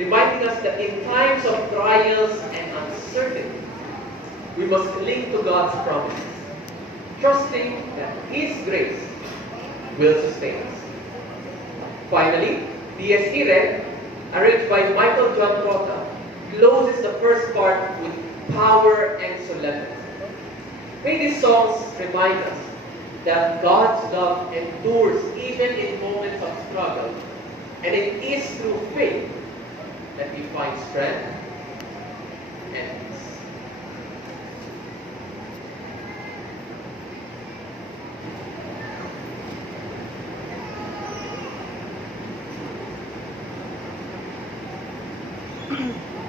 reminding us that in times of trials and uncertainty, we must cling to God's promises, trusting that His grace will sustain us. Finally, Dies Irae, arranged by Michael John Trotta, closes the first part with power and solemnity. May these songs remind us that God's love endures even in moments of struggle, and it is through faith that we find strength and peace.